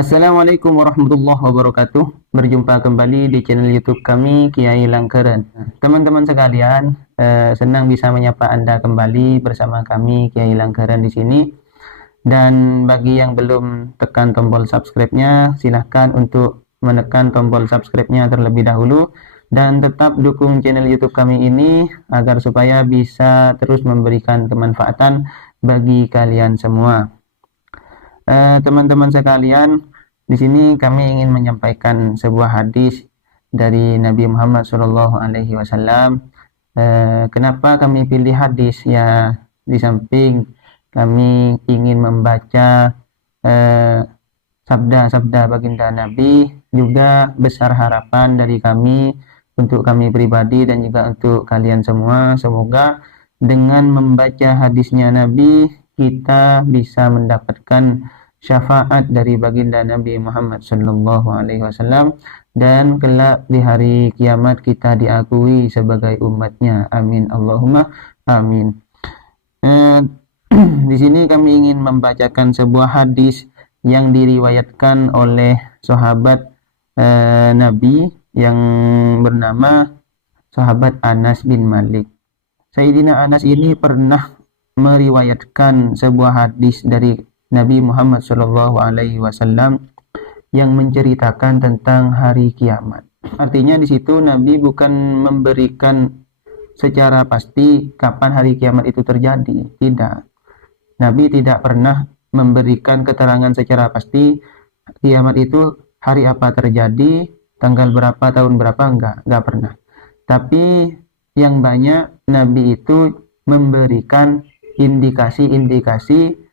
Assalamualaikum warahmatullahi wabarakatuh. Berjumpa kembali di channel YouTube kami Kiai Langkeren. Teman-teman sekalian, senang bisa menyapa Anda kembali bersama kami Kiai Langkeren di sini. Dan bagi yang belum tekan tombol subscribe-nya, silahkan untuk menekan tombol subscribe-nya terlebih dahulu dan tetap dukung channel YouTube kami ini agar supaya bisa terus memberikan kemanfaatan bagi kalian semua. Teman-teman sekalian, di sini kami ingin menyampaikan sebuah hadis dari Nabi Muhammad SAW. Kenapa kami pilih hadis? Ya, di samping kami ingin membaca sabda-sabda baginda Nabi, juga besar harapan dari kami untuk kami pribadi dan juga untuk kalian semua. Semoga dengan membaca hadisnya Nabi, kita bisa mendapatkan syafaat dari baginda Nabi Muhammad SAW dan kelak di hari kiamat kita diakui sebagai umatnya. Amin Allahumma amin. Di sini kami ingin membacakan sebuah hadis yang diriwayatkan oleh sahabat Nabi yang bernama sahabat Anas bin Malik. Sayyidina Anas ini pernah meriwayatkan sebuah hadis dari Nabi Muhammad SAW yang menceritakan tentang hari kiamat. Artinya di situ Nabi bukan memberikan secara pasti kapan hari kiamat itu terjadi. Tidak. Nabi tidak pernah memberikan keterangan secara pasti kiamat itu hari apa terjadi, tanggal berapa, tahun berapa, enggak pernah. Tapi yang banyak Nabi itu memberikan indikasi-indikasi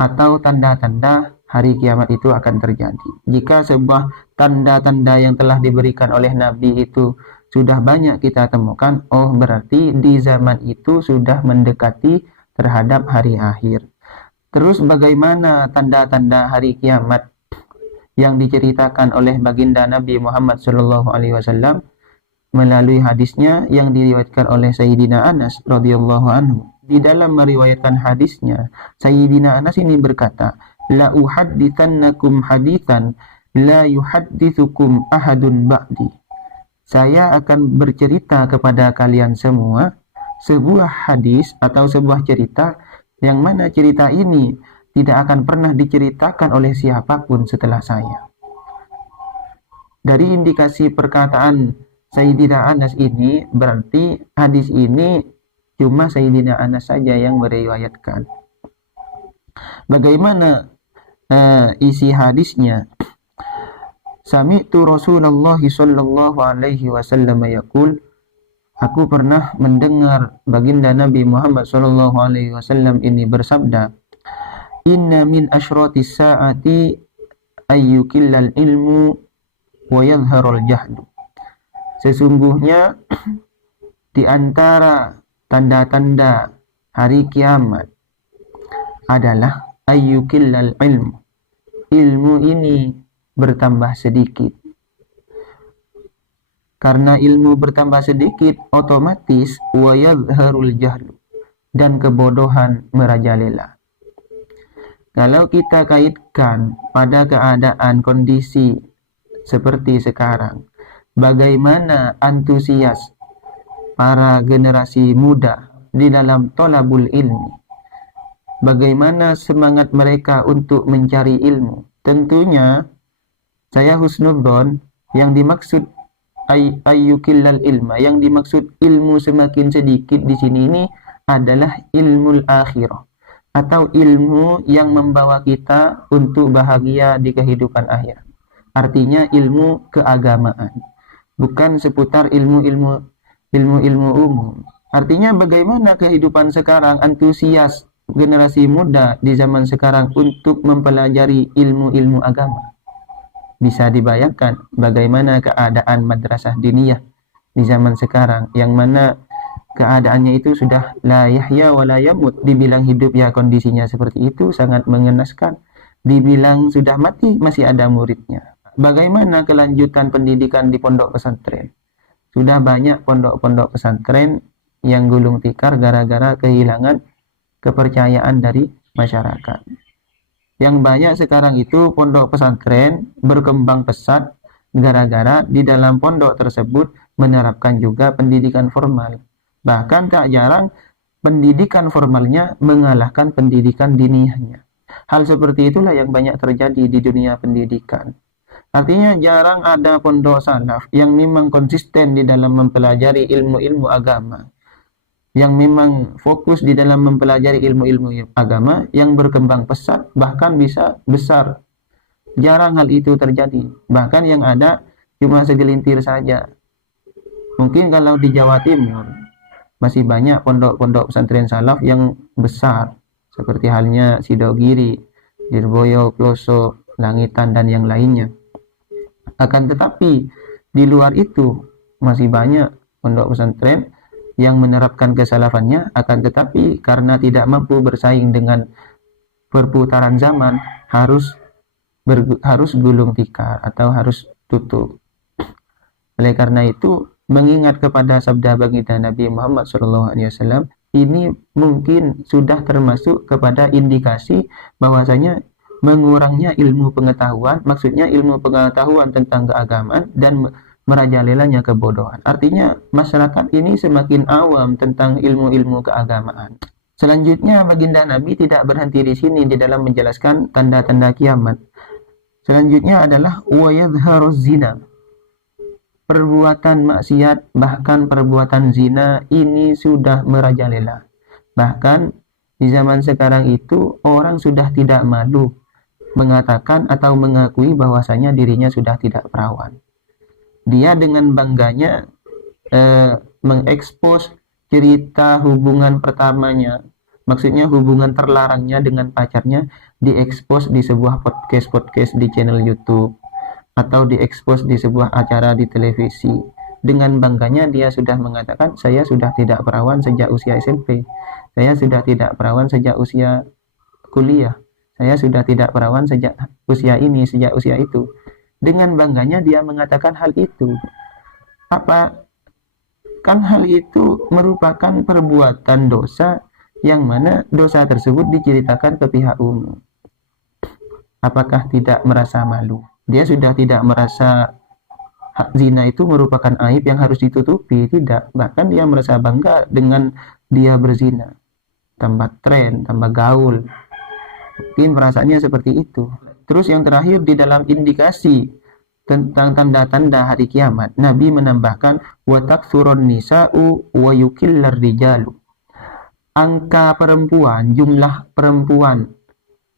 atau tanda-tanda hari kiamat itu akan terjadi. Jika sebuah tanda-tanda yang telah diberikan oleh Nabi itu sudah banyak kita temukan, oh berarti di zaman itu sudah mendekati terhadap hari akhir. Terus bagaimana tanda-tanda hari kiamat yang diceritakan oleh baginda Nabi Muhammad SAW melalui hadisnya yang diriwayatkan oleh Sayyidina Anas radhiyallahu anhu. Di dalam meriwayatkan hadisnya, Sayyidina Anas ini berkata, la uhadditsannakum haditsan la yuhadditsukum ahadun ba'di. Saya akan bercerita kepada kalian semua sebuah hadis atau sebuah cerita yang mana cerita ini tidak akan pernah diceritakan oleh siapapun setelah saya. Dari indikasi perkataan Sayyidina Anas ini, berarti hadis ini cuma Sayyidina Anas saja yang meriwayatkan. Bagaimana isi hadisnya? Sami'tu Rasulullah sallallahu alaihi wasallam yaqul, aku pernah mendengar baginda Nabi Muhammad sallallahu alaihi wasallam ini bersabda, inna min asyratis saati ayyukillal ilmu wa yadhharul jahdu. Sesungguhnya di antara tanda-tanda hari kiamat adalah ayyukillal ilmu. Ilmu ini bertambah sedikit. Karena ilmu bertambah sedikit, otomatis wa yadhharul jahlu, dan kebodohan merajalela. Kalau kita kaitkan pada keadaan kondisi seperti sekarang, bagaimana antusias para generasi muda di dalam thalabul ilmi, bagaimana semangat mereka untuk mencari ilmu. Tentunya saya husnudzon, yang dimaksud ayyukillal ilma, yang dimaksud ilmu semakin sedikit di sini ini adalah ilmu akhirah, atau ilmu yang membawa kita untuk bahagia di kehidupan akhir. Artinya ilmu keagamaan, bukan seputar ilmu-ilmu umum. Artinya bagaimana kehidupan sekarang, antusias generasi muda di zaman sekarang untuk mempelajari ilmu-ilmu agama. Bisa dibayangkan bagaimana keadaan madrasah diniyah di zaman sekarang, yang mana keadaannya itu sudah la yahya wa la yamut. Dibilang hidup ya kondisinya seperti itu, sangat mengenaskan. Dibilang sudah mati, masih ada muridnya. Bagaimana kelanjutan pendidikan di pondok pesantren? Sudah banyak pondok-pondok pesantren yang gulung tikar gara-gara kehilangan kepercayaan dari masyarakat. Yang banyak sekarang itu pondok pesantren berkembang pesat gara-gara di dalam pondok tersebut menerapkan juga pendidikan formal. Bahkan tak jarang pendidikan formalnya mengalahkan pendidikan diniyahnya. Hal seperti itulah yang banyak terjadi di dunia pendidikan. Artinya jarang ada pondok salaf yang memang konsisten di dalam mempelajari ilmu-ilmu agama, yang memang fokus di dalam mempelajari ilmu-ilmu agama yang berkembang pesat, bahkan bisa besar. Jarang hal itu terjadi. Bahkan yang ada cuma segelintir saja. Mungkin kalau di Jawa Timur masih banyak pondok-pondok pesantren salaf yang besar, seperti halnya Sidogiri, Lirboyo, Ploso, Langitan, dan yang lainnya. Akan tetapi di luar itu masih banyak pondok pesantren yang menerapkan kesalafannya, akan tetapi karena tidak mampu bersaing dengan perputaran zaman, harus gulung tikar atau harus tutup. Oleh karena itu, mengingat kepada sabda baginda Nabi Muhammad SAW, ini mungkin sudah termasuk kepada indikasi bahwasanya mengurangnya ilmu pengetahuan, maksudnya ilmu pengetahuan tentang keagamaan dan merajalelanya kebodohan. Artinya masyarakat ini semakin awam tentang ilmu-ilmu keagamaan. Selanjutnya baginda Nabi tidak berhenti di sini di dalam menjelaskan tanda-tanda kiamat. Selanjutnya adalah wa yadhharuz zina. Perbuatan maksiat, bahkan perbuatan zina ini sudah merajalela. Bahkan di zaman sekarang itu orang sudah tidak malu mengatakan atau mengakui bahwasanya dirinya sudah tidak perawan. Dia dengan bangganya mengekspos cerita hubungan pertamanya, maksudnya hubungan terlarangnya dengan pacarnya, diekspos di sebuah podcast di channel YouTube atau diekspos di sebuah acara di televisi. Dengan bangganya dia sudah mengatakan, saya sudah tidak perawan sejak usia SMP, saya sudah tidak perawan sejak usia kuliah, saya sudah tidak perawan sejak usia ini, sejak usia itu. Dengan bangganya dia mengatakan hal itu. Apa? Kan hal itu merupakan perbuatan dosa yang mana dosa tersebut diceritakan ke pihak umum. Apakah tidak merasa malu? Dia sudah tidak merasa zina itu merupakan aib yang harus ditutupi. Tidak. Bahkan dia merasa bangga dengan dia berzina. Tambah tren, tambah gaul. Mungkin perasaannya seperti itu. Terus yang terakhir di dalam indikasi tentang tanda-tanda hari kiamat, Nabi menambahkan wa taksurun nisa'u wa yukillar rijalu. Angka perempuan, jumlah perempuan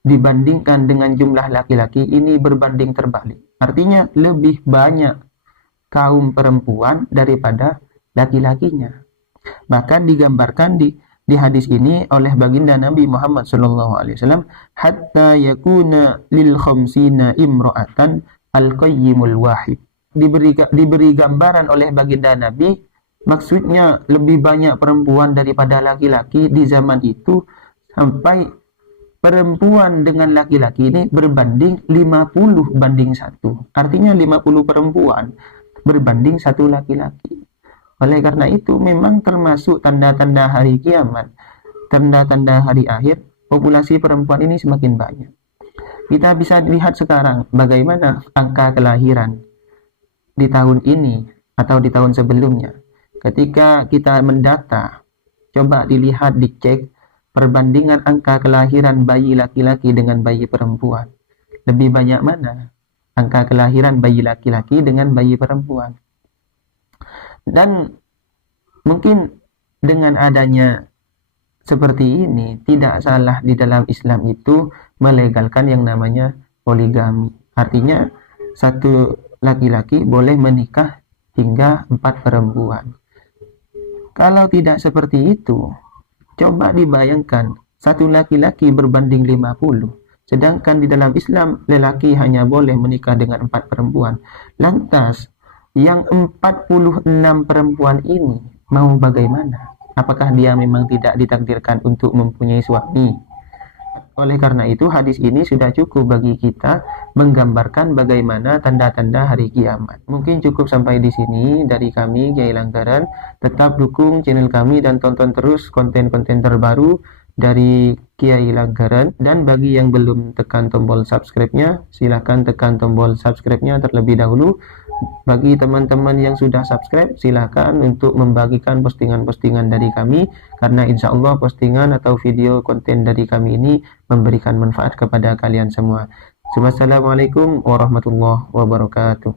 dibandingkan dengan jumlah laki-laki ini berbanding terbalik. Artinya lebih banyak kaum perempuan daripada laki-lakinya. Bahkan digambarkan di hadis ini oleh baginda Nabi Muhammad SAW, hatta yakuna lil khamsina imra'atan al-qayyimul wahid. Diberi gambaran oleh baginda Nabi, maksudnya lebih banyak perempuan daripada laki-laki di zaman itu, sampai perempuan dengan laki-laki ini berbanding 50 banding 1. Artinya 50 perempuan berbanding 1 laki-laki. Oleh karena itu memang termasuk tanda-tanda hari kiamat, tanda-tanda hari akhir, populasi perempuan ini semakin banyak. Kita bisa lihat sekarang bagaimana angka kelahiran di tahun ini atau di tahun sebelumnya. Ketika kita mendata, coba dilihat, dicek perbandingan angka kelahiran bayi laki-laki dengan bayi perempuan. Lebih banyak mana angka kelahiran bayi laki-laki dengan bayi perempuan? Dan mungkin dengan adanya seperti ini, tidak salah di dalam Islam itu melegalkan yang namanya poligami. Artinya satu laki-laki boleh menikah hingga 4 perempuan. Kalau tidak seperti itu, coba dibayangkan satu laki-laki berbanding 50. Sedangkan di dalam Islam lelaki hanya boleh menikah dengan 4 perempuan. Lantas yang 46 perempuan ini mau bagaimana? Apakah dia memang tidak ditakdirkan untuk mempunyai suami? Oleh karena itu hadis ini sudah cukup bagi kita menggambarkan bagaimana tanda-tanda hari kiamat. Mungkin cukup sampai di sini dari kami Kiai Langgaran. Tetap dukung channel kami dan tonton terus konten-konten terbaru dari Kiai Langgaran. Dan bagi yang belum tekan tombol subscribe-nya, silahkan tekan tombol subscribe-nya terlebih dahulu. Bagi teman-teman yang sudah subscribe, silahkan untuk membagikan postingan-postingan dari kami, karena insya Allah postingan atau video konten dari kami ini memberikan manfaat kepada kalian semua. Wassalamualaikum warahmatullahi wabarakatuh.